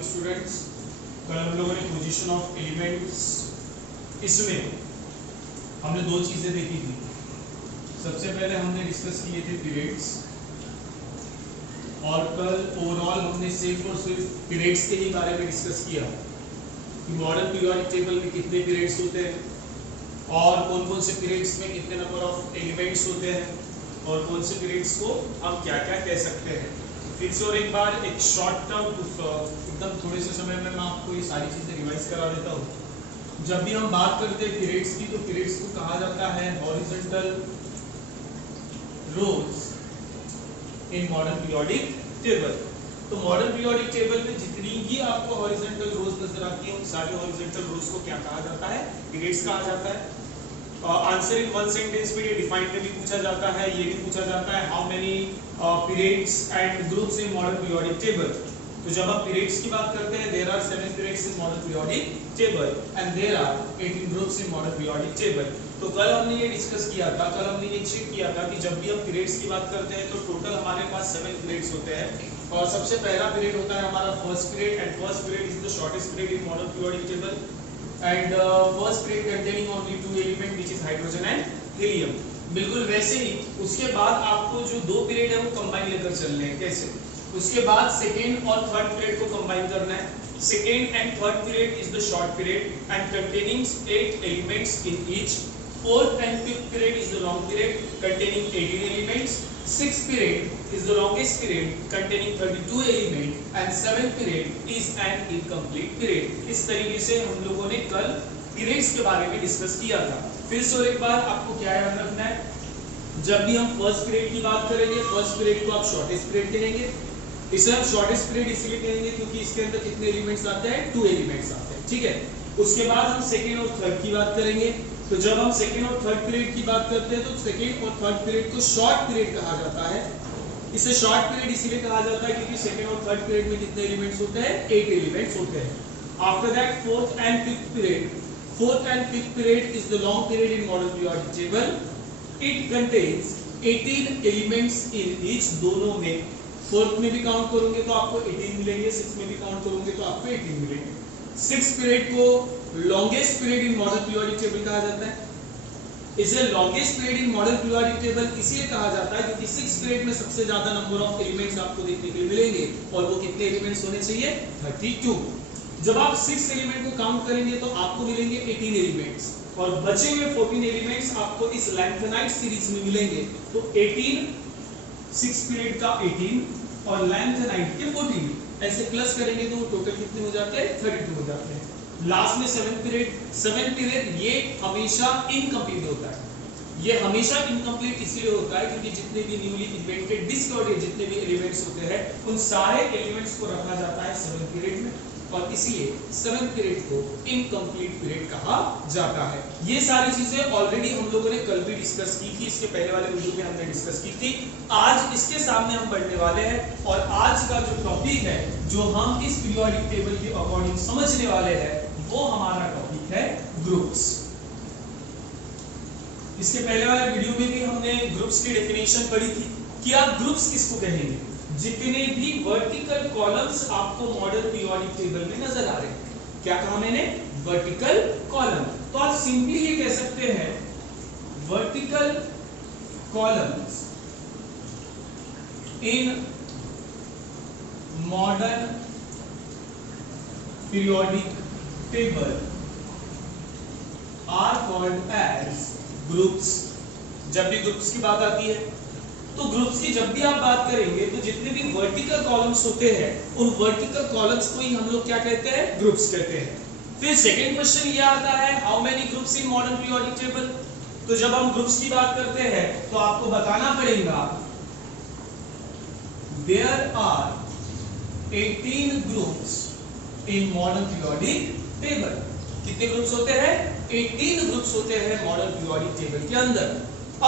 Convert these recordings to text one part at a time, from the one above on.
Morning students. कल हम लोगों ने पोजीशन ऑफ एलिमेंट्स, इसमें हमने दो चीज़ें देखी थी। सबसे पहले हमने डिस्कस किए थे पीरियड्स, और कल ओवरऑल हमने सिर्फ और सिर्फ पीरियड्स के ही बारे में डिस्कस किया कि मॉडर्न पीरियोडिक टेबल में कितने पीरियड्स होते हैं और कौन कौन से पीरियड्स में कितने नंबर ऑफ एलिमेंट्स होते हैं और कौन से पीरियड्स को हम क्या क्या कह सकते हैं। फिर से और एक बार एक शॉर्ट टर्म एकदम थोड़े से समय में मैं आपको ये सारी चीज़ें रिवाइज करा देता हूँ। जब भी हम बात करते हैं पीरियड्स की, तो पीरियड्स को कहा जाता है horizontal rows in modern periodic table. तो मॉडर्न पीरियोडिक टेबल में जितनी भी आपको हॉरिजॉन्टल रोज नजर आती है, उन सारे हॉरिजॉन्टल रोज को क्या कहा जाता है? पीरियड्स कहा जाता है। आंसर इन वन सेंटेंस में ये डिफाइन में भी पूछा जाता है, ये भी पूछा जाता है how many periods and groups in modern periodic table. तो जब आप पीरियड्स की बात करते हैं, there are 7 periods in modern periodic table and there are 18 groups in modern periodic table. तो कल हमने ये डिस्कस किया था, कल हमने ये चेक किया था कि जब भी हम पीरियड्स की बात करते हैं तो टोटल हमारे पास 7 पीरियड्स होते हैं। और सबसे पहला पीरियड होता है हमारा first period, and first period is the shortest period in modern periodic table, and first period containing only 2 element which is hydrogen and helium. बिल्कुल वैसे ही उसके बाद आपको जो दो पीरियड है वो कंबाइन लेकर चलने हैं। कैसे? उसके बाद सेकेंड और थर्ड पीरियड को कंबाइन करना है। Second and third period is the short period and containing 8 elements in each. Fourth and fifth period is the long period containing 18 elements. Sixth period is the longest period containing 32 element and seventh period is an incomplete period। इस तरीके से हम लोगों ने कल periods के बारे में डिस्कस किया था। फिर से और एक बार आपको क्या याद रखना है, जब भी हम फर्स्ट पीरियड की बात करेंगे, फर्स्ट पीरियड को आप शॉर्टेस्ट पीरियड कहेंगे। इसे हम शॉर्टेस्ट पीरियड इसलिए कहेंगे क्योंकि इसके अंदर कितने एलिमेंट्स आते हैं? 2 एलिमेंट्स आते हैं, ठीक है। उसके बाद हम सेकेंड और थर्ड की बात करेंगे। तो जब हम सेकेंड और थर्ड पीरियड की बात करते हैं तो सेकेंड और थर्ड पीरियड को शॉर्ट पीरियड कहा जाता है। इसे शॉर्ट पीरियड इसलिए कहा जाता है क्योंकि सेकेंड और थर्ड पीरियड में कितने एलिमेंट्स होते हैं? 8 एलिमेंट्स होते हैं। After that fourth and fifth period is the long period in modern periodic table. It contains 18 elements in each. दोनों में, फोर्थ में भी काउंट करोगे तो आपको 18 मिलेंगे, सिक्स्थ में भी काउंट करोगे तो आपको 18 मिलेंगे। सिक्स्थ पीरियड को longest period in modern periodic table कहा जाता है। इसे longest period in modern periodic table इसलिए कहा जाता है क्योंकि सिक्स्थ पीरियड में सबसे ज्यादा नंबर ऑफ एलिमेंट्स आपको देखने के लिए मिलेंगे, और वो कितने एलिमेंट्स होने चाहिए? 32। जब आप सिक्स्थ एलिमेंट को काउंट करेंगे तो आपको मिलेंगे 18 एलिमेंट्स, और बचे हुए 14 एलिमेंट्स आपको इस लैंथेनाइट सीरीज में मिलेंगे। तो 18 सिक्स्थ पीरियड का 18 और लैंथेनाइट के 14 ऐसे प्लस करेंगे तो टोटल कितने हो जाते हैं? 32 हो जाते हैं। लास्ट में सेवेंथ पीरियड ये हमेशा इनकम्प्लीट होता है। ये हमेशा इनकम्प्लीट इसलिए होता है क्योंकि जितने भी न्यूली इन्वेंटेड डिस्कवर्ड जितने भी एलिमेंट्स होते हैं उन सारे एलिमेंट्स को रखा जाता है सेवेंथ पीरियड में, और इसलिए सेवेंथ पीरियड को इनकम्प्लीट पीरियड कहा जाता है। ये सारी चीजें ऑलरेडी हम लोगों ने कल भी डिस्कस की थी, इसके पहले वाले वीडियो में हमने डिस्कस की थी। आज इसके सामने हम पढ़ने वाले हैं, और आज का जो टॉपिक है जो हम इस पीरियोडिक टेबल के अकॉर्डिंग समझने वाले हैं वो हमारा टॉपिक है ग्रुप्स। इसके पहले वाले वीडियो में भी हमने ग्रुप्स की डेफिनेशन पढ़ी थी कि आप ग्रुप्स किसको कहेंगे? जितने भी वर्टिकल कॉलम्स आपको मॉडर्न पीरियोडिक टेबल में नजर आ रहे हैं। क्या कहा मैंने? Vertical column. तो आप सिंपली ये कह सकते हैं vertical columns in modern periodic table are called as groups। जब भी ग्रुप्स की बात आती है तो ग्रुप्स की जब भी आप बात करेंगे तो जितने भी वर्टिकल कॉलम्स होते हैं उन वर्टिकल कॉलम्स को ही हम लोग क्या कहते हैं? ग्रुप्स कहते हैं। फिर सेकंड क्वेश्चन ये आता है how many groups in modern periodic table. तो जब हम ग्रुप्स की बात करते हैं तो आपको बताना पड़ेगा there are 18 groups in modern periodic table. कितने ग्रुप्स होते हैं? 18 ग्रुप्स होते हैं मॉडर्न पीरियोडिक टेबल के अंदर।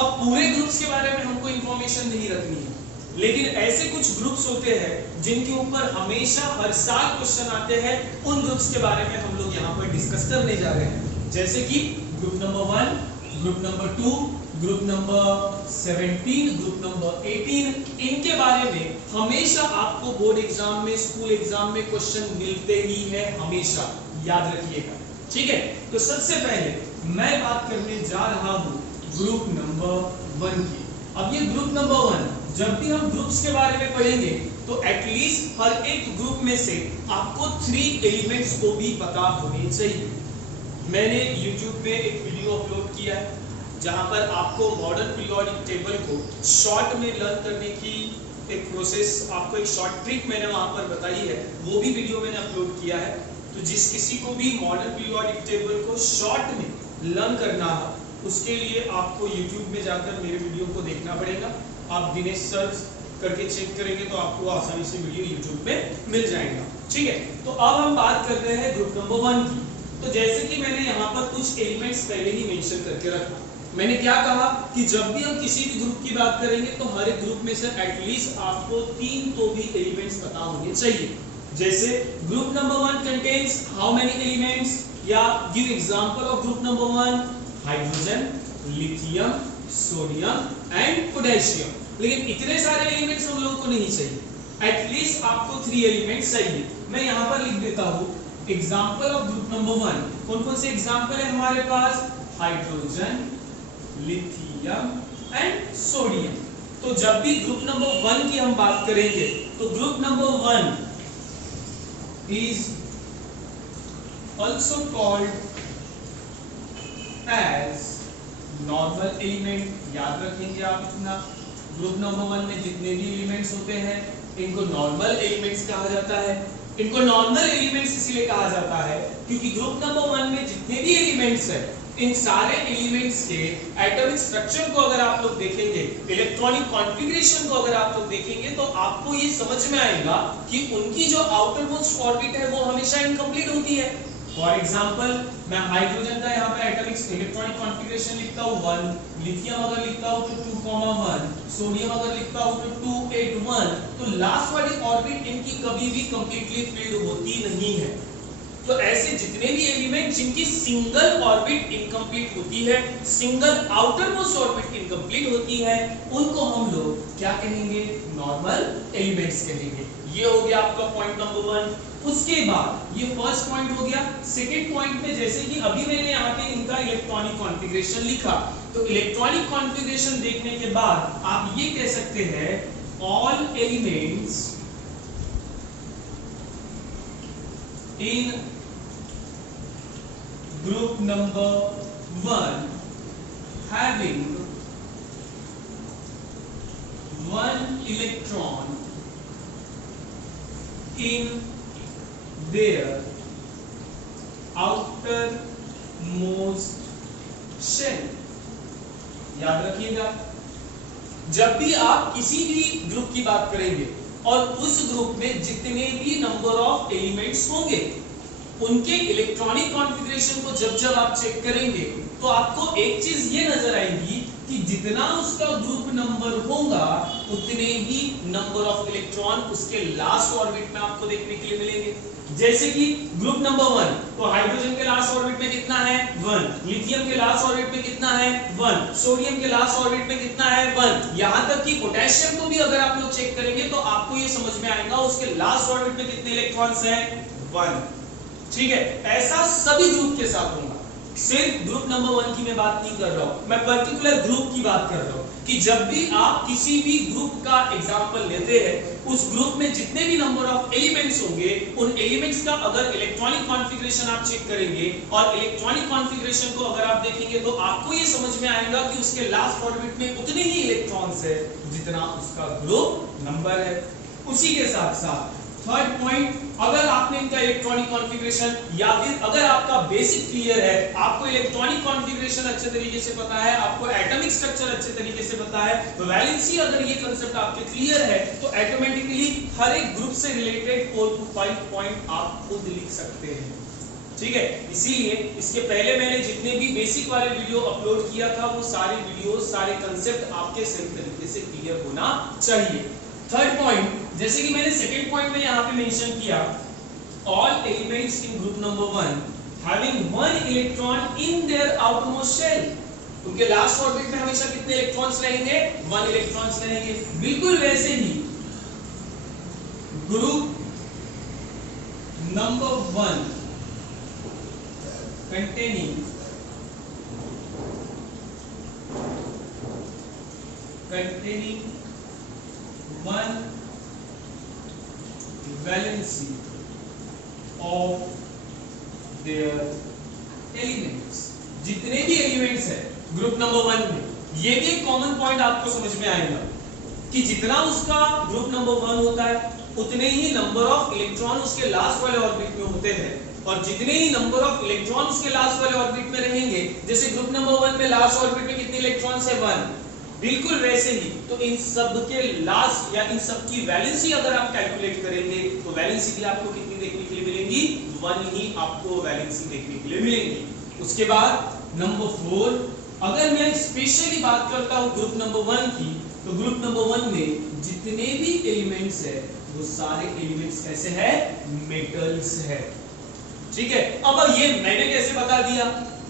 अब पूरे ग्रुप्स के बारे में हमको इंफॉर्मेशन नहीं रखनी है, लेकिन ऐसे कुछ ग्रुप्स होते हैं जिनके ऊपर हमेशा हर साल क्वेश्चन आते हैं। उन ग्रुप्स के बारे में हम लोग यहाँ पर डिस्कस करने जा रहे हैं, जैसे कि group number 1, group number 2, group number 17, group number 18, इनके बारे में हमेशा आपको बोर्ड एग्जाम में, स्कूल एग्जाम में क्वेश्चन मिलते ही है, हमेशा याद रखिएगा। ठीक है, तो सबसे पहले मैं बात करने जा रहा हूं ग्रुप नंबर 1 की। अब ये ग्रुप नंबर 1, जब भी हम ग्रुप्स के बारे में पढ़ेंगे तो एटलीस्ट हर एक ग्रुप में से आपको 3 एलिमेंट्स को भी पता होने चाहिए। मैंने YouTube पे एक वीडियो अपलोड किया है जहां पर आपको मॉडर्न पीरियोडिक टेबल को शॉर्ट में लर्न करने की एक प्रोसेस, आपको एक शॉर्ट ट्रिक मैंने वहां पर बताई है, वो भी वीडियो मैंने अपलोड किया है। तो जिस किसी को भी मॉडर्न पीरियोडिक टेबल को शॉर्ट में लर्न करना है, उसके लिए आपको YouTube में जाकर मेरे वीडियो को देखना पड़ेगा। आप दिनेश सर्च करके चेक करेंगे तो आपको आसानी से वीडियो YouTube में मिल जाएगा। ठीक है, तो अब हम बात कर रहे हैं ग्रुप नंबर 1 की। तो जैसे कि मैंने यहाँ पर कुछ एलिमेंट्स पहले ही मेंशन करके रखा, मैंने क्या कहा कि जब भी हम किसी भी ग्रुप की बात करेंगे तो हर एक ग्रुप में से एटलीस्ट आपको 3 तो भी एलिमेंट्स पता होने चाहिए। जैसे group number 1 contains how many elements, या give example of group number 1, hydrogen, lithium, sodium and potassium. लेकिन इतने सारे एलिमेंट्स हम लोगों को नहीं चाहिए, एटलीस्ट आपको 3 एलिमेंट्स चाहिए। मैं यहाँ पर लिख देता हूँ एग्जांपल ऑफ ग्रुप नंबर 1। कौन कौन से एग्जांपल है हमारे पास? Hydrogen, lithium and sodium. तो जब भी ग्रुप नंबर 1 की हम बात करेंगे तो group number 1 is also called as normal element। याद रखेंगे आप इतना, ग्रुप नंबर 1 में जितने भी एलिमेंट्स होते हैं इनको नॉर्मल एलिमेंट्स कहा जाता है। इनको नॉर्मल एलिमेंट्स इसलिए कहा जाता है क्योंकि ग्रुप नंबर 1 में जितने भी एलिमेंट्स हैं, इन सारे एलिमेंट्स के एटॉमिक स्ट्रक्चर को अगर आप लोग देखेंगे, इलेक्ट्रॉनिक कॉन्फ़िगरेशन को अगर आप लोग देखेंगे, तो आपको ये समझ में आएगा कि उनकी जो आउटर मोस्ट ऑर्बिट है वो हमेशा इनकम्प्लीट होती है। फॉर एग्जांपल, मैं हाइड्रोजन का यहाँ पे एटॉमिक इलेक्ट्रॉनिक कॉन्फ़िगरेशन लिखता हूँ 1, लिथियम अगर लिखता हूँ तो 2,1, सोडियम अगर लिखता हूँ तो 2, 8, 1, तो लास्ट वाली ऑर्बिट इनकी कभी भी कंप्लीटली फिल्ड होती नहीं है। तो ऐसे जितने भी एलिमेंट जिनकी सिंगल ऑर्बिट इनकम्प्लीट होती है, single outer most orbit incomplete होती है, उनको हम लोग क्या कहेंगे? नॉर्मल एलिमेंट्स कहेंगे। ये हो गया आपका पॉइंट नंबर 1। उसके बाद ये फर्स्ट पॉइंट हो गया। सेकंड पॉइंट में जैसे कि अभी मैंने यहाँ पे इनका इलेक्ट्रॉनिक कॉन्फ़िगरेशन लिखा, तो इलेक्ट्रॉनिक कॉन्फ़िगरेशन देखने के बाद आप ये कह सकते हैं all elements in group number 1 having 1 electron in their outermost shell। याद रखिएगा, जब भी आप किसी भी ग्रुप की बात करेंगे और उस ग्रुप में जितने भी नंबर ऑफ एलिमेंट्स होंगे, उनके इलेक्ट्रॉनिक कॉन्फ़िगरेशन को जब आप चेक करेंगे तो आपको एक चीज ये नजर आएगी कि जितना उसका ग्रुप नंबर होगा उतने ही नंबर ऑफ इलेक्ट्रॉन उसके लास्ट ऑर्बिट में आपको देखने के लिए मिलेंगे। जैसे कि ग्रुप नंबर 1, तो हाइड्रोजन के लास्ट ऑर्बिट में कितना है? 1। लिथियम के लास्ट ऑर्बिट में कितना है? 1। सोडियम के लास्ट ऑर्बिट में कितना है? 1। यहां तक कि पोटेशियम को भी अगर आप लोग चेक करेंगे तो आपको ये समझ में आएगा उसके लास्ट ऑर्बिट में कितने इलेक्ट्रॉन्स हैं? 1। ठीक है, ऐसा सभी ग्रुप के साथ होगा। सिर्फ ग्रुप नंबर 1 की मैं बात नहीं कर रहा हूं, मैं पर्टिकुलर ग्रुप की बात कर रहा हूं कि जब भी आप किसी भी ग्रुप का एग्जांपल लेते हैं, उस ग्रुप में जितने भी नंबर ऑफ एलिमेंट्स होंगे, उन एलिमेंट्स का अगर इलेक्ट्रॉनिक कॉन्फ़िगरेशन आप चेक करेंगे और इलेक्ट्रॉनिक कॉन्फ़िगरेशन को अगर आप देखेंगे तो आपको ये समझ में आएगा कि उसके लास्ट ऑर्बिट में उतने ही इलेक्ट्रॉन्स है जितना उसका ग्रुप नंबर है। उसी के साथ साथ थर्ड पॉइंट, अगर आपने इनका इलेक्ट्रॉनिक कॉन्फ़िगरेशन या फिर अगर आपका बेसिक क्लियर है, आपको इलेक्ट्रॉनिक कॉन्फ़िगरेशन अच्छे तरीके से पता है, आपको एटॉमिक स्ट्रक्चर अच्छे तरीके से पता है, वैलेंसी अगर ये कांसेप्ट आपके क्लियर है, तो ऑटोमेटिकली हर एक ग्रुप से रिलेटेड 4 to 5 पॉइंट आप खुद लिख सकते हैं। ठीक है, इसीलिए इसके पहले मैंने जितने भी बेसिक वाले वीडियो अपलोड किया था, वो सारे वीडियो, सारे कांसेप्ट आपके सही तरीके से क्लियर होना चाहिए। थर्ड पॉइंट, जैसे कि मैंने सेकंड पॉइंट में यहाँ पे मेंशन किया, all elements in group number 1 having 1 electron in their outermost shell. उनके लास्ट ऑर्बिट में हमेशा कितने इलेक्ट्रॉन्स रहेंगे? 1 इलेक्ट्रॉन्स रहेंगे। बिल्कुल वैसे ही group number 1 containing one valency of their elements, जितने भी एलिमेंट्स है ग्रुप नंबर 1 में, ये भी एक कॉमन पॉइंट आपको समझ में आएगा कि जितना उसका ग्रुप नंबर 1 होता है उतने ही नंबर ऑफ इलेक्ट्रॉन उसके लास्ट वाले ऑर्बिट में होते हैं, और जितने ही नंबर ऑफ इलेक्ट्रॉन उसके लास्ट वाले ऑर्बिट में रहेंगे, जैसे ग्रुप नंबर 1 में लास्ट ऑर्बिट में कितने इलेक्ट्रॉन्स है? 1। बिल्कुल वैसे ही तो इन सब के लास्ट या इन सब की वैलेंसी अगर आप कैलकुलेट करेंगे तो वैलेंसी भी आपको कितनी देखने के लिए मिलेंगी? 1 ही आपको वैलेंसी देखने के लिए मिलेंगी। उसके बाद नंबर 4, अगर मैं स्पेशली बात करता हूं ग्रुप नंबर 1 की, तो ग्रुप नंबर 1 में जितने भी एलिमेंट्स है वो सारे एलिमेंट्स कैसे हैं? मेटल्स है। ठीक है, अब ये मैंने कैसे बता दिया,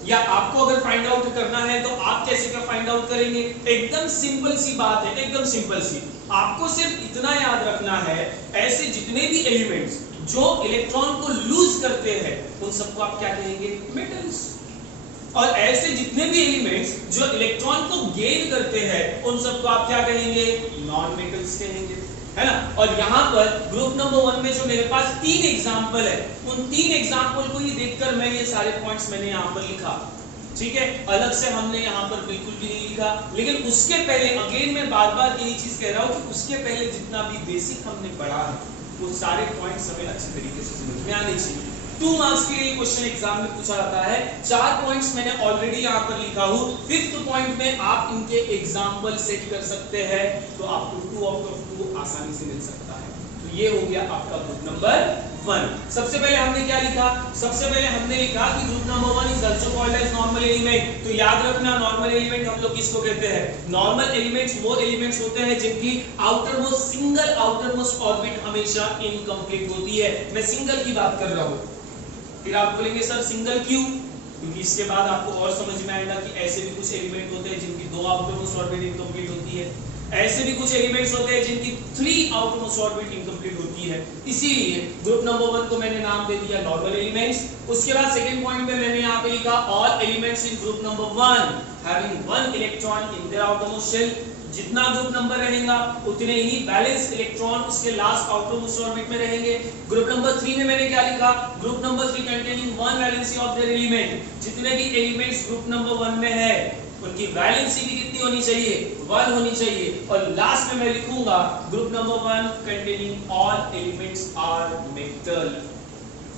या आपको अगर फाइंड आउट करना है तो आप कैसे क्या फाइंड आउट करेंगे? एकदम सिंपल सी बात है, एकदम सिंपल सी। आपको सिर्फ इतना याद रखना है, ऐसे जितने भी एलिमेंट्स जो इलेक्ट्रॉन को लूज करते हैं उन सबको आप क्या कहेंगे? मेटल्स। और ऐसे जितने भी एलिमेंट्स जो इलेक्ट्रॉन को गेन करते हैं उन सबको आप क्या कहेंगे? नॉन मेटल्स कहेंगे, है ना। और यहाँ पर ग्रुप नंबर 1 में जो मेरे पास 3 एग्जाम्पल है, उन 3 एग्जाम्पल को ही देखकर मैं ये सारे पॉइंट्स मैंने यहाँ पर लिखा। ठीक है, अलग से हमने यहाँ पर बिल्कुल भी नहीं लिखा, लेकिन उसके पहले अगेन मैं बार बार यही चीज कह रहा हूँ कि उसके पहले जितना भी बेसिक हमने पढ़ा है वो सारे पॉइंट्स हमें अच्छे तरीके से समझ में आने चाहिए। 2 मार्क्स के लिए क्वेश्चन एग्जाम में पूछा जाता है, 4 पॉइंट्स मैंने ऑलरेडी यहाँ पर लिखा हूँ, 5th पॉइंट में आप इनके एग्जाम्पल सेट कर सकते हैं तो आपको 2 आउट ऑफ 2 आसानी से मिल सकता है। तो ये हो गया आपका ग्रुप नंबर 1। सबसे पहले हमने क्या लिखा? सबसे पहले हमने लिखा कि group number 1 is also called as normal element. तो याद रखना, नॉर्मल एलिमेंट हम लोग किसको कहते हैं? नॉर्मल एलिमेंट्स वो एलिमेंट्स होते हैं जिनकी outer most single outer most orbit हमेशा इनकम्प्लीट होती है। मैं सिंगल की बात कर रहा हूँ। फिर आप बोलेंगे सर सिंगल क्यों? क्योंकि इसके बाद आपको और समझ में आएगा कि ऐसे भी कुछ एलिमेंट होते हैं जिनकी 2 आउटर मोस्ट ऑर्बिट इनकम्प्लीट होती है, ऐसे भी कुछ एलिमेंट्स होते हैं जिनकी 3 आउटर मोस्ट ऑर्बिट इनकम्प्लीट होती है। इसीलिए ग्रुप नंबर 1 को मैंने नाम दे दिया नॉर्मल एलिमेंट्स। उसके बाद सेकंड पॉइंट पे मैंने यहाँ पे लिखा all elements in group number 1 having 1 electron in their outer most shell. जितना ग्रुप नंबर रहेगा उतने ही बैलेंस इलेक्ट्रॉन उसके लास्ट आउटर मोस्ट ऑर्बिट में रहेंगे। ग्रुप नंबर 3 में मैंने क्या लिखा? Group number 3 containing 1 valency of their element. जितने भी एलिमेंट्स ग्रुप नंबर 1 में है उनकी वैलेंसी भी कितनी होनी चाहिए? 1 होनी चाहिए। और लास्ट में मैं लिखूंगा group number 1 containing all elements are metal.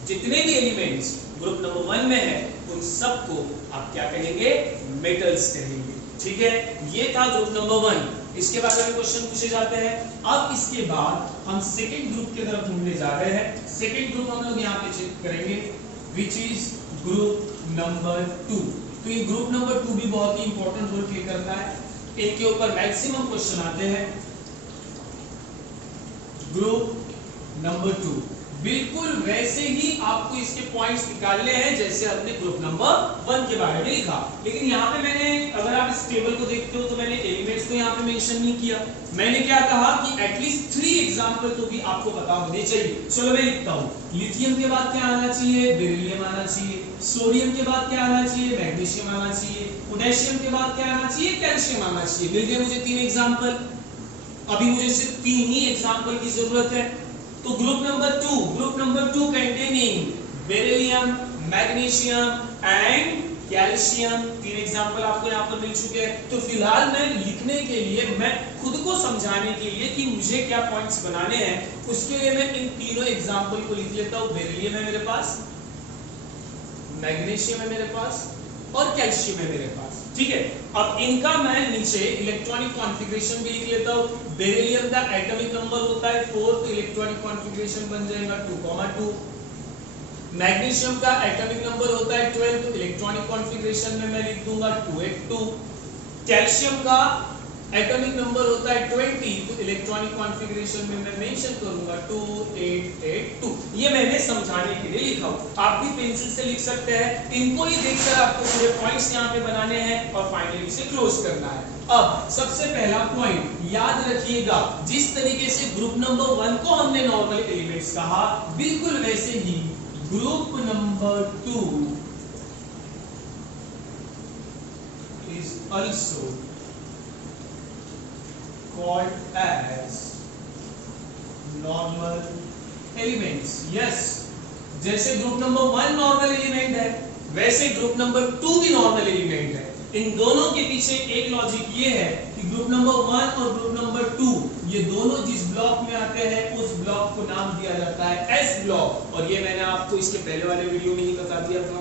जितने भी एलिमेंट्स ग्रुप नंबर 1 में है उन सबको आप क्या कहेंगे? मेटल्स कहेंगे। ठीक है, ये था ग्रुप नंबर 1। इसके बारे में क्वेश्चन पूछे जाते हैं। अब इसके बाद हम सेकंड ग्रुप की तरफ ढूंढने जा रहे हैं। सेकंड ग्रुप हम लोग यहाँ पे चेक करेंगे, विच इज ग्रुप नंबर 2। तो ये ग्रुप नंबर 2 भी बहुत ही इंपॉर्टेंट रोल प्ले करता है, इनके ऊपर मैक्सिमम क्वेश्चन आते हैं। ग्रुप नंबर 2 बिल्कुल वैसे ही आपको इसके पॉइंट्स निकालने हैं जैसे हमने ग्रुप नंबर 1 के बारे में लिखा। लेकिन यहाँ पे मैंने, अगर आप इस टेबल को देखते हो तो मैंने एलिमेंट्स को यहाँ पे मेंशन नहीं किया। मैंने क्या कहा कि एटलीस्ट 3 एग्जांपल तो भी आपको पता होने चाहिए। चलो मैं लिखता हूँ, लिथियम के बाद क्या आना चाहिए? बेरिलियम आना चाहिए। सोडियम के बाद क्या आना चाहिए? मैग्नीशियम आना चाहिए। पोटेशियम के बाद क्या आना चाहिए? कैल्शियम आना चाहिए। मिल गए मुझे 3 एग्जाम्पल। अभी मुझे सिर्फ 3 ही एग्जाम्पल की जरूरत है। तो group number 2 containing beryllium, magnesium and calcium, 3 example आपको यहाँ पर मिल चुके हैं। तो फिलहाल मैं लिखने के लिए, मैं खुद को समझाने के लिए कि मुझे क्या पॉइंट्स बनाने हैं, उसके लिए मैं इन तीनों एग्जांपल को लिख लेता हूँ। बेरिलियम है मेरे पास, मैग्नीशियम है मेरे पास और कैल्शियम है मेरे पास। ठीक है, अब इनका मैं नीचे इलेक्ट्रॉनिक कॉन्फ़िगरेशन भी लिख लेता हूँ। बेरिलियम का एटॉमिक नंबर होता है 4, तो इलेक्ट्रॉनिक कॉन्फ़िगरेशन बन जाएगा 2,2। मैग्नीशियम का एटॉमिक नंबर होता है 12, तो इलेक्ट्रॉनिक कॉन्फ़िगरेशन में मैं लिख दूंगा 2,8,2। कैल्शियम का एटॉमिक नंबर होता है 20, तो इलेक्ट्रॉनिक कॉन्फ़िगरेशन में मैं मेंशन करूंगा 2882। ये मैंने समझाने के लिए लिखा हूं, आप भी पेंसिल से लिख सकते हैं। इनको ही देखकर आपको पूरे पॉइंट्स यहाँ पे बनाने हैं और फाइनली इसे क्लोज करना है। अब सबसे पहला पॉइंट याद रखिएगा, जिस तरीके से ग्रुप नंबर 1 को हमने नॉर्मल एलिमेंट्स कहा, बिल्कुल वैसे ही group number 2 is also called as normal elements. Yes, जैसे ग्रुप नंबर 1 नॉर्मल एलिमेंट है, वैसे ग्रुप नंबर 2 भी नॉर्मल एलिमेंट है। इन दोनों के पीछे एक लॉजिक ये है कि ग्रुप नंबर 1 और ग्रुप नंबर 2 ये दोनों जिस ब्लॉक में आते हैं उस ब्लॉक को नाम दिया जाता है एस ब्लॉक, और ये मैंने आपको इसके पहले वाले वीडियो में ही बता दिया था।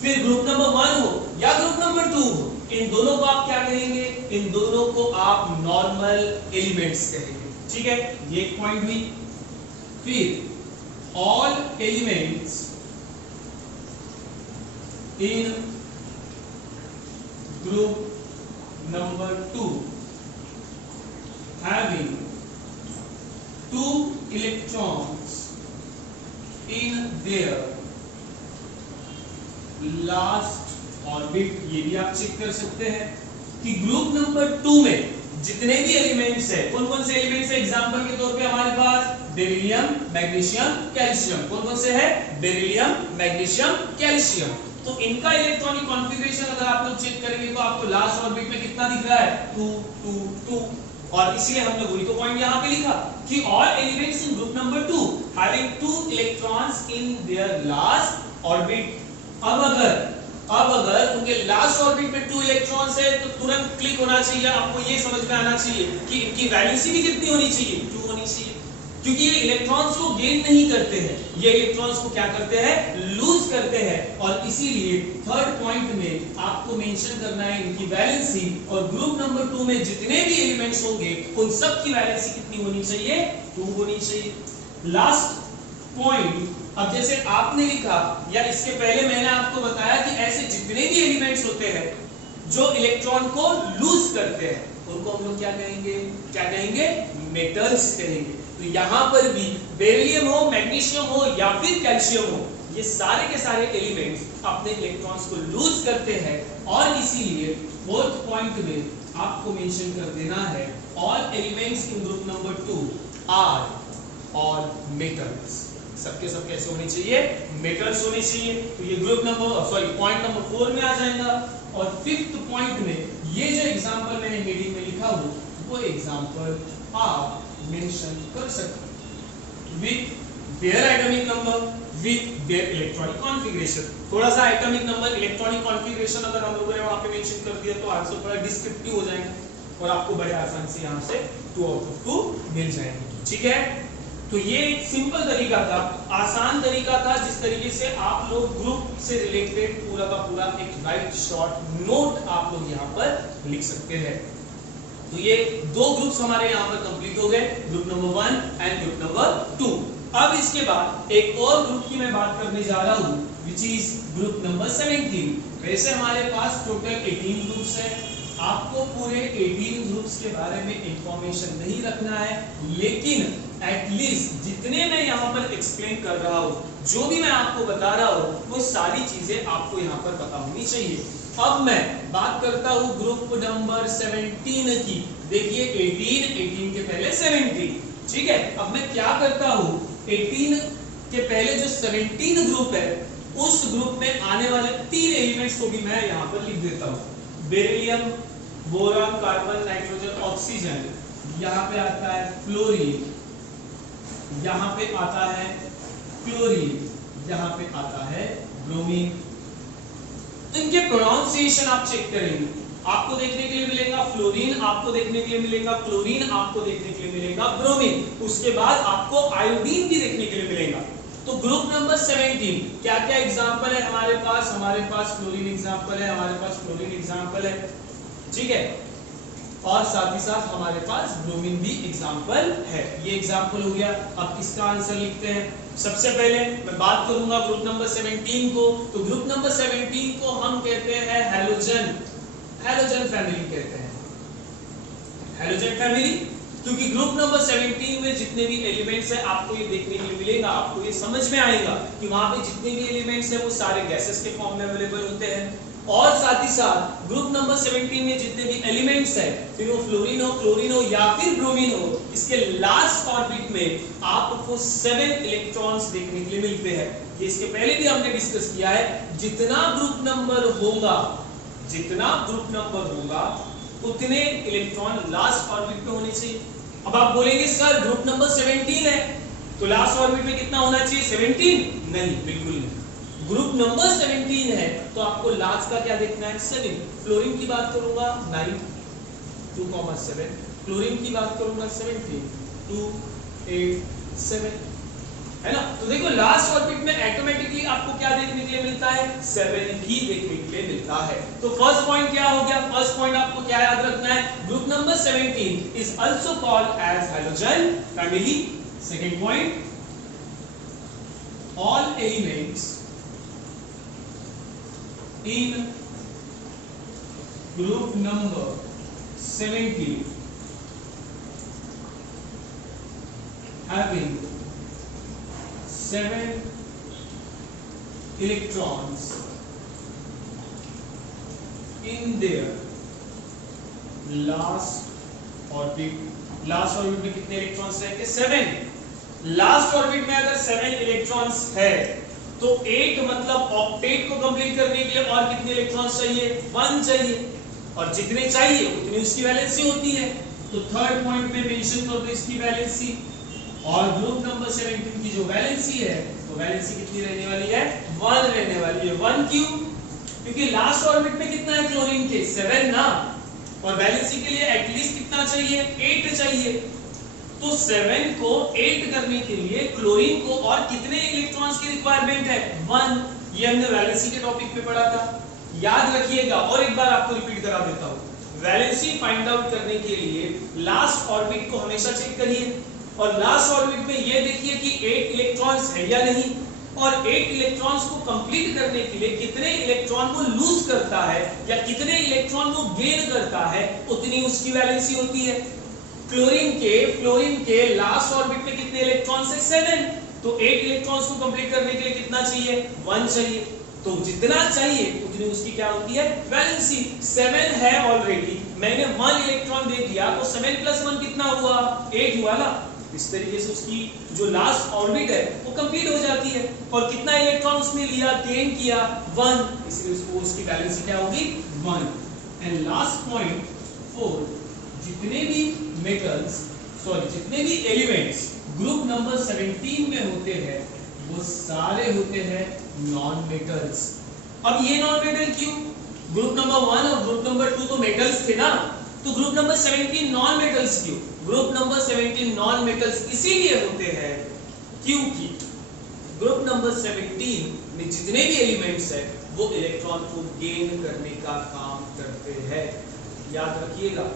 फिर ग्रुप नंबर 1 हो या ग्रुप नंबर 2 हो, इन दोनों को आप क्या कहेंगे? इन दोनों को आप नॉर्मल एलिमेंट्स कहेंगे। ठीक है, ये एक पॉइंट हुई। फिर all elements in group number 2 having 2 electrons in their last orbit. ये भी आप चेक कर सकते हैं कि ग्रुप नंबर 2 में जितने भी एलिमेंट्स है, कौन कौन से एलिमेंट्स है? एग्जांपल के तौर पे हमारे पास बेरिलियम, मैग्नीशियम, कैल्शियम। कौन कौन से है? Beryllium, magnesium, calcium. तो इनका इलेक्ट्रॉनिक कॉन्फ़िगरेशन अगर आप लोग चेक करेंगे तो आपको लास्ट ऑर्बिट में कितना दिख रहा है? 2 2 2। और इसलिए हमने वही तो पॉइंट यहां पे लिखा कि all elements in group number 2 having 2 electrons in their last orbit. अब अगर उनके लास्ट ऑर्बिट में 2 इलेक्ट्रॉन्स है तो तुरंत क्लिक होना चाहिए, आपको ये समझ में आना चाहिए कि इनकी वैलेंसी भी कितनी होनी चाहिए? 2 होनी चाहिए, क्योंकि ये इलेक्ट्रॉन्स को गेन नहीं करते हैं, ये इलेक्ट्रॉन्स को क्या करते हैं? लूज करते हैं। और इसीलिए थर्ड पॉइंट में आपको मेंशन करना है इनकी वैलेंसी, और ग्रुप नंबर 2 में जितने भी एलिमेंट्स होंगे उन सब की वैलेंसी कितनी होनी चाहिए? 2 होनी चाहिए। लास्ट पॉइंट, अब जैसे आपने लिखा या इसके पहले मैंने आपको बताया कि ऐसे जितने भी एलिमेंट्स होते हैं जो इलेक्ट्रॉन को लूज करते हैं उनको हम लोग क्या कहेंगे? क्या कहेंगे? मेटल्स कहेंगे। तो यहाँ पर भी बेरिलियम हो, मैग्नीशियम हो या फिर कैल्शियम हो, ये सारे के सारे एलिमेंट्स अपने इलेक्ट्रॉन्स को लूज करते हैं, और इसीलिए फोर्थ पॉइंट में आपको मेंशन कर देना है all elements in group number 2 are all metals. सबके सब कैसे होने चाहिए? मेटल्स होने चाहिए। तो ये ग्रुप नंबर पॉइंट नंबर 4 में आ जाएगा। और फिफ्थ पॉइंट में ये जो एग्जांपल मैंने हेडिंग में लिखा हूं वो एग्जांपल आप मेंशन कर सकते हैं with their atomic number, with their electronic configuration. थोड़ा सा एटॉमिक नंबर, इलेक्ट्रॉनिक कॉन्फ़िगरेशन अगर हम लोगों ने वहां पे मेंशन कर दिया तो आंसर थोड़ा डिस्क्रिप्टिव हो जाएंगे और आपको बड़े आसान से यहां से 2 आउट ऑफ 2 मिल जाएंगे। ठीक है, तो ये एक सिंपल तरीका था, आसान तरीका था, जिस तरीके से आप लोग ग्रुप से रिलेटेड पूरा का पूरा एक राइट शॉर्ट नोट आप लोग यहाँ पर लिख सकते हैं। तो ये 2 ग्रुप्स हमारे यहाँ पर कंप्लीट हो गए, group number 1 and group number 2। अब इसके बाद एक और ग्रुप की मैं बात करने जा रहा हूँ, विच इज ग्रुप नंबर 17। वैसे हमारे पास टोटल 18 ग्रुप्स है, आपको पूरे 18 ग्रुप्स के बारे में इंफॉर्मेशन नहीं रखना है, लेकिन एटलीस्ट जितने मैं यहाँ पर एक्सप्लेन कर रहा हूँ, जो भी मैं आपको बता रहा हूँ, वो सारी चीजें आपको यहाँ पर पता होनी चाहिए। अब मैं बात करता हूँ ग्रुप नंबर 17 की। देखिए 18 के पहले 17, ठीक है। अब मैं क्या करता हूँ, 18 के पहले जो 17 ग्रुप है उस ग्रुप में आने वाले 3 एलिमेंट्स को भी मैं यहाँ पर लिख देता हूँ। Beryllium, boron, carbon, nitrogen, oxygen, यहाँ पे आता है फ्लोरीन, यहाँ पे आता है क्लोरीन, यहाँ पे आता है ब्रोमीन। तो इनके प्रोनाउंसिएशन आप चेक करेंगे, आपको देखने के लिए मिलेगा फ्लोरीन, आपको देखने के लिए मिलेगा क्लोरीन, आपको देखने के लिए मिलेगा ब्रोमीन, उसके बाद आपको आयोडीन भी देखने के लिए मिलेगा। तो ग्रुप नंबर 17 क्या क्या एग्जांपल है हमारे पास फ्लोरीन एग्जांपल है, हमारे पास क्लोरीन एग्जांपल है, ठीक है, और साथ ही साथ हमारे पास ब्रोमीन भी एग्जांपल है। ये एग्जांपल हो गया। अब इसका आंसर लिखते हैं। सबसे पहले मैं बात करूंगा ग्रुप नंबर 17 को। तो ग्रुप नंबर 17 को हम कहते हैं हैलोजन, हैलोजन फैमिली कहते हैं, हैलोजन फैमिली, क्योंकि ग्रुप नंबर 17 में जितने भी एलिमेंट्स हैं आपको ये देखने के लिए मिलेगा, आपको ये समझ में आएगा कि वहां पे जितने भी एलिमेंट्स हैं वो सारे गैसेस के फॉर्म में अवेलेबल होते हैं। और साथ ही साथ ग्रुप नंबर 17 में जितने भी एलिमेंट्स हैं, फिर वो फ्लोरीन हो, क्लोरीन हो या फिर ब्रोमीन हो, इसके लास्ट ऑर्बिट में आपको 7 इलेक्ट्रॉन्स देखने के लिए मिलते हैं। ये इसके पहले भी हमने डिस्कस किया है, जितना ग्रुप नंबर होगा उतने इलेक्ट्रॉन लास्ट ऑर्बिट पे होने चाहिए। अब आप बोलेंगे सर ग्रुप नंबर 17 है तो लास्ट ऑर्बिट में कितना होना चाहिए, 17? नहीं, बिल्कुल नहीं। ग्रुप नंबर 17 है तो आपको लास्ट का क्या देखना है, 7। फ्लोरीन की बात करूंगा 9 2,7, क्लोरीन की बात करूंगा 17 2 8 7, है ना। तो देखो लास्ट ऑर्बिट में ऑटोमेटिकली आपको क्या देखने के लिए मिलता है, 7 ही देखने के लिए मिलता है। तो फर्स्ट पॉइंट क्या हो गया, फर्स्ट पॉइंट आपको क्या याद रखना है, group number 17 is also called as halogen family. Second point, all elements in group number 17 having 7 electrons in their last orbit। Last orbit में कितने इलेक्ट्रॉन्स रहेंगे, 7। लास्ट ऑर्बिट में अगर 7 इलेक्ट्रॉन्स है तो 8 मतलब ऑक्टेट को कंप्लीट करने के लिए और कितने इलेक्ट्रॉन्स चाहिए, 1 चाहिए, और जितने चाहिए उतनी उसकी वैलेंसी होती है। तो थर्ड पॉइंट में मेंशन कर दो इसकी वैलेंसी, और ग्रुप नंबर 17 की जो वैलेंसी है तो वैलेंसी कितनी रहने वाली है, 1 रहने वाली है। 1 क्यों, क्योंकि लास्ट ऑर्बिट में कितना है क्लोरीन के, 7 ना, और वैलेंसी के लिए एटलीस्ट कितना चाहिए, 8 चाहिए। तो 7 को 8 करने के लिए क्लोरीन को और कितने इलेक्ट्रॉन्स की रिक्वायरमेंट है, 1। ये हमने वैलेंसी के टॉपिक पे पढ़ा था, याद रखिएगा। और एक बार आपको रिपीट करा देता हूं, वैलेंसी फाइंड आउट करने के लिए लास्ट ऑर्बिट को हमेशा चेक करिए, और लास्ट ऑर्बिट में ये देखिए कि 8 इलेक्ट्रॉन्स है या नहीं, और 8 इलेक्ट्रॉन्स को कंप्लीट करने के लिए कितने इलेक्ट्रॉन को लूज करता है या कितने इलेक्ट्रॉन को गेन करता है, उतनी उसकी वैलेंसी होती है। फ्लोरीन के लास्ट ऑर्बिट में कितने इलेक्ट्रॉन्स है, 7। तो 8 इलेक्ट्रॉन्स को कंप्लीट करने के लिए कितना चाहिए, 1 चाहिए। तो जितना चाहिए उतनी उसकी क्या होती है, वैलेंसी। 7 है ऑलरेडी, मैंने 1 इलेक्ट्रॉन दे दिया तो 7 + 1 कितना हुआ, 8 हुआ ना। इस तरीके से उसकी जो लास्ट ऑर्बिट है वो कंप्लीट हो जाती है। और कितना इलेक्ट्रॉन उसने लिया, गेन किया, 1, इसलिए उसको उसकी वैलेंसी क्या होगी, 1। एंड लास्ट पॉइंट 4, जितने भी एलिमेंट्स ग्रुप नंबर 17 में होते हैं वो सारे होते हैं नॉन मेटल्स। अब ये नॉन मेटल क्यों, ग्रुप नंबर 1 और ग्रुप नंबर 2 तो मेटल्स थे ना, तो ग्रुप नंबर 17 नॉन मेटल्स क्यों, ग्रुप नंबर 17 नॉन मेटल्स इसीलिए होते हैं क्योंकि ग्रुप नंबर 17 में जितने भी एलिमेंट्स हैं वो इलेक्ट्रॉन को गेन करने का काम करते हैं। याद रखिएगा,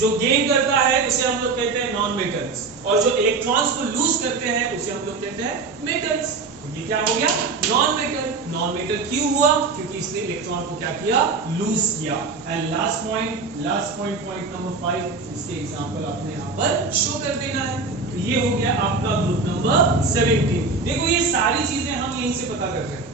जो गेन करता है उसे हम लोग कहते हैं नॉन मेटल्स, और जो इलेक्ट्रॉन्स को लूज करते हैं उसे हम लोग कहते हैं मेटल्स। ये क्या हो गया, नॉन मेटल। नॉन मेटल क्यों हुआ, क्योंकि इसने इलेक्ट्रॉन को क्या किया, लूज किया। And last point point number 5, इसके एग्जांपल आपने यहाँ पर शो कर देना है। तो ये हो गया आपका ग्रुप नंबर 17। देखो ये सारी चीजें हम यहीं से पता कर रहे हैं।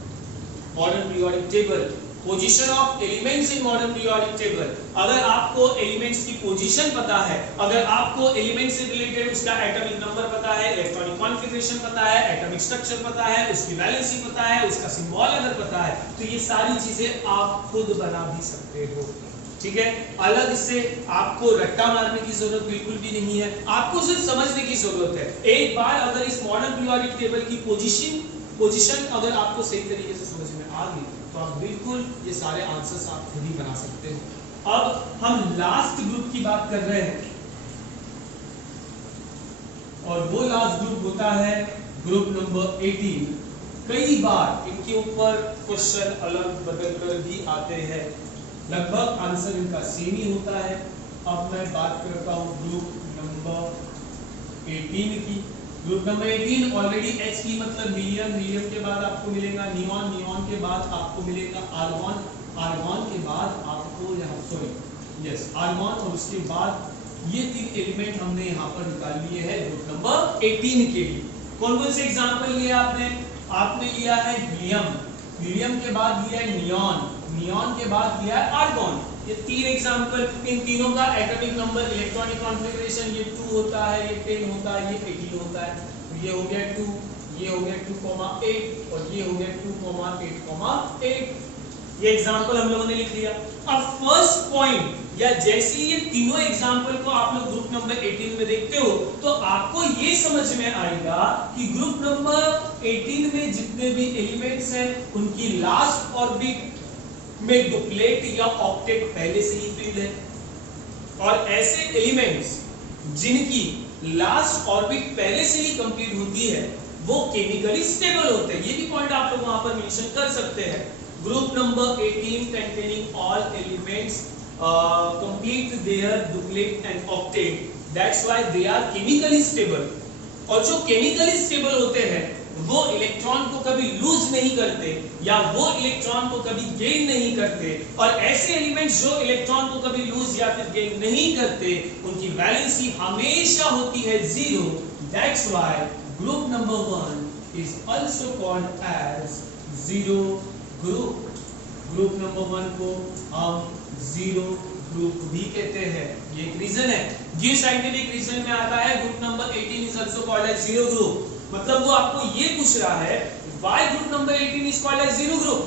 Modern periodic table, position of elements in modern periodic table. अगर आपको एलिमेंट्स की पोजीशन पता है, अगर आपको एलिमेंट्स से रिलेटेड उसका एटॉमिक नंबर पता है, इलेक्ट्रॉनिक कॉन्फ़िगरेशन पता है, एटॉमिक स्ट्रक्चर पता है, उसकी वैलेंसी पता है, उसका सिंबल अगर पता है, तो ये सारी चीजें आप खुद बना भी सकते हो। ठीक है, अलग से आपको रट्टा मारने की जरूरत बिल्कुल भी नहीं है, आपको सिर्फ समझने की जरूरत है। एक बार अगर इस मॉडर्न पीरियोडिक टेबल की पोजीशन अगर आपको सही तरीके से समझ में आ गई तो आप बिल्कुल ये सारे आंसर्स आप खुद ही बना सकते हो। अब हम लास्ट ग्रुप की बात कर रहे हैं, और वो लास्ट ग्रुप होता है ग्रुप नंबर 18। कई बार इनके ऊपर क्वेश्चन अलग बदल कर भी आते हैं, लगभग आंसर इनका सेम ही होता है। अब मैं बात करता हूं ग्रुप नंबर 18 की। ग्रुप नंबर 18 ऑलरेडी H की मतलब हीलियम के बाद आपको मिलेगा नियॉन के बाद आपको मिलेगा आर्गॉन के बाद आपको यहाँ आर्गॉन, और उसके बाद ये 3 एलिमेंट हमने यहाँ पर निकाल लिए हैं ग्रुप नंबर 18 के लिए। कौन कौन से एग्जांपल लिए आपने? आपने लिया है हीलियम, हीलियम के बाद लिया है नियॉन, नियॉन के बाद लिया है आर्गॉन। ये 3 एग्जांपल, इन तीनों का एटॉमिक नंबर इलेक्ट्रॉनिक कॉन्फ़िगरेशन ये 2 होता है, ये 10 होता है, ये 18 होता है। तो ये हो गया 2, ये हो गया 2,8 और ये हो गया 2,8,8। ये एग्जांपल हम लोगों ने लिख दिया। अब फर्स्ट पॉइंट, या जैसे ये तीनों एग्जांपल को आप लोग ग्रुप नंबर 18 में देखते हो तो आपको ये समझ में आएगा कि ग्रुप नंबर 18 में जितने भी एलिमेंट्स हैं उनकी लास्ट ऑर्बिट में डुप्लेट या ऑक्टेट पहले से ही फिल्ड है, और ऐसे एलिमेंट्स जिनकी लास्ट ऑर्बिट पहले से ही कंप्लीट होती है वो केमिकली स्टेबल होते हैं। ये भी पॉइंट आप लोग वहां पर मेंशन कर सकते हैं। Group number 18 containing all elements complete their duplet and octet, that's why they are chemically stable। और जो केमिकली स्टेबल होते हैं वो इलेक्ट्रॉन को कभी लूज नहीं करते या वो इलेक्ट्रॉन को कभी गेन नहीं करते, और ऐसे एलिमेंट्स जो इलेक्ट्रॉन को कभी लूज या फिर गेन नहीं करते उनकी वैलेंसी हमेशा होती है 0। That's why group number 1 is also called as zero group। Group number 1 को हम जीरो ग्रुप भी कहते हैं। ये एक रीजन है, ये साइंटिफिक रीजन में आता है group number 18 is also called as zero group। मतलब वो आपको ये पूछ रहा है why group number 18 is called as zero group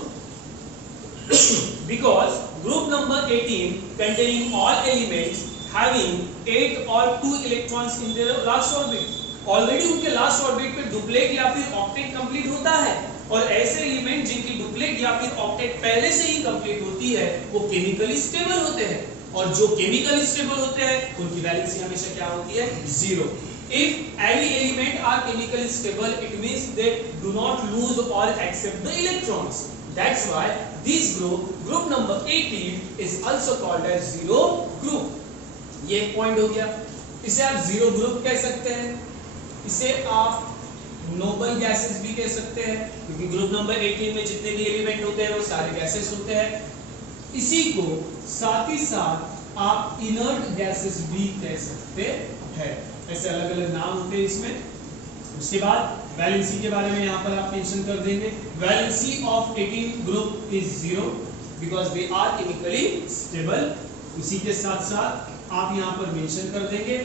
because group number 18 containing all elements having 8 or 2 electrons in their last orbit। Already उनके लास्ट ऑर्बिट पे duplet या फिर ऑक्टेट कंप्लीट होता है, और ऐसे एलिमेंट जिनकी डुप्लेट या फिर ऑक्टेट पहले से ही कंप्लीट होती है वो केमिकली स्टेबल होते हैं, और जो केमिकली स्टेबल होते हैं उनकी वैलेंसी हमेशा क्या होती है 0। If any element are chemically stable, it means they do not lose or accept the electrons। That's why this group number 18 is also called as zero group। ये एक पॉइंट हो गया। इसे आप जीरो ग्रुप कह सकते हैं, इसे आप नोबल गैसेस भी कह सकते हैं, क्योंकि ग्रुप नंबर 18 में जितने भी एलिमेंट होते हैं वो सारे गैसेस होते हैं। इसी को साथ ही साथ आप इनर्ट गैसेस भी कह सकते हैं। ऐसे अलग अलग नाम होते हैं इसमें। उसके बाद वैलेंसी के बारे में यहाँ पर आप मेंशन कर देंगे। Valency of 18 group is 0 because they are chemically stable. इसी के साथ साथ आप यहाँ पर मेंशन कर देंगे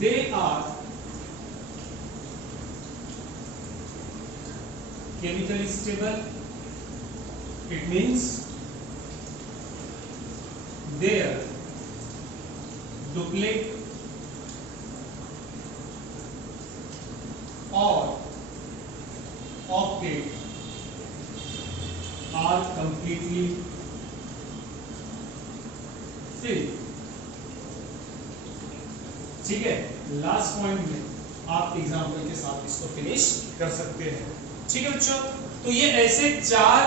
they are chemically stable। It means their duplet or octet are completely filled। ठीक है, लास्ट पॉइंट में आप एग्जाम्पल के साथ इसको फिनिश कर सकते हैं। ठीक है बच्चों, तो ये ऐसे 4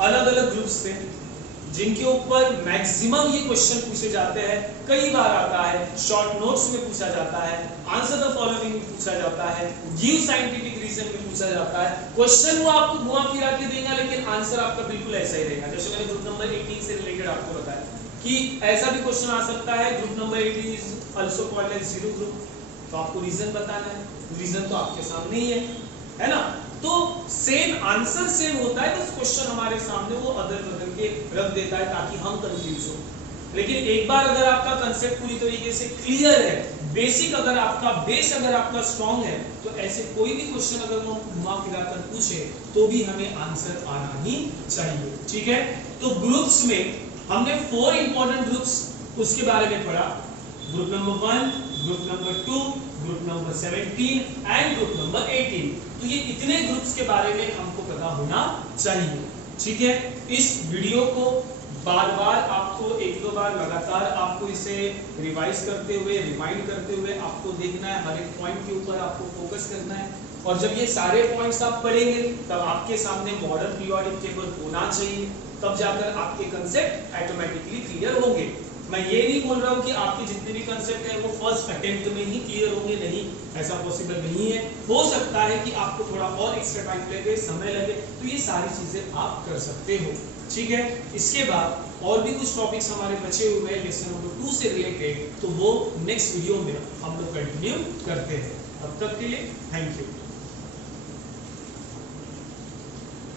अलग अलग ग्रुप्स थे जिनके ऊपर मैक्सिमम ये क्वेश्चन पूछे जाते हैं। कई बार आता है, शॉर्ट नोट्स में पूछा जाता है, आंसर द फॉलोइंग में पूछा जाता है, गिव साइंटिफिक रीजन में पूछा जाता है। क्वेश्चन वो आपको घुमा फिरा के देगा लेकिन आंसर आपका बिल्कुल ऐसा ही रहेगा। जैसे मैंने ग्रुप नंबर 18 से रिलेटेड आपको बताया कि ऐसा भी क्वेश्चन आ सकता है group number 18 is also called as zero group. तो आपको रीजन बताना है, रीजन तो आपके सामने ही है ना। तो सेम आंसर सेम होता है, बस क्वेश्चन हमारे सामने वो अदल बदल के रख देता है ताकि हम कंफ्यूज हो। लेकिन एक बार अगर आपका कंसेप्ट पूरी तरीके से क्लियर है, बेसिक अगर आपका बेस अगर आपका स्ट्रांग है, तो ऐसे कोई भी क्वेश्चन अगर वो घुमा फिरा कर पूछे तो भी हमें आंसर आना ही चाहिए। ठीक है, तो ग्रुप्स में हमने 4 इंपॉर्टेंट ग्रुप्स उसके बारे में पढ़ा। Group number 1, group number 2, group number 17 and group number 18। तो ये इतने ग्रुप्स के बारे में हमको पता होना चाहिए। ठीक है, इस वीडियो को बार बार आपको 1-2 बार लगातार आपको इसे रिवाइज करते हुए, रिमाइंड करते हुए आपको देखना है, हर एक पॉइंट के ऊपर आपको फोकस करना है। और जब ये सारे पॉइंट्स आप पढ़ेंगे तब आपके सामने मॉडर्न पीरियोडिक टेबल होना चाहिए, तब जाकर आपके कंसेप्ट ऑटोमेटिकली क्लियर होंगे। मैं ये नहीं बोल रहा हूँ कि आपके जितने भी कंसेप्ट हैं वो फर्स्ट अटेम्प्ट में ही क्लियर होंगे, नहीं, ऐसा पॉसिबल नहीं है। हो सकता है कि आपको थोड़ा और एक्स्ट्रा टाइम लगे, समय लगे, तो ये सारी चीजें आप कर सकते हो। ठीक है। इसके बाद और भी कुछ टॉपिक्स हमारे बचे हुए हैं लेसन नंबर 2 से रिलेटेड, तो वो नेक्स्ट वीडियो में हम लोग कंटिन्यू करते हैं। अब तक के लिए थैंक यू।